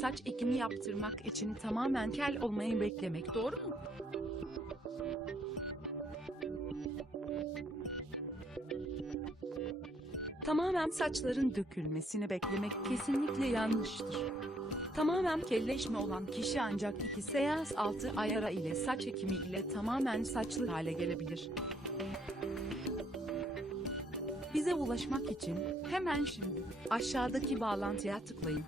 Saç ekimi yaptırmak için tamamen kel olmayı beklemek doğru mu? Tamamen saçların dökülmesini beklemek kesinlikle yanlıştır. Tamamen kelleşme olan kişi ancak iki seans altı ay ara ile saç ekimi ile tamamen saçlı hale gelebilir. Bize ulaşmak için hemen şimdi aşağıdaki bağlantıya tıklayın.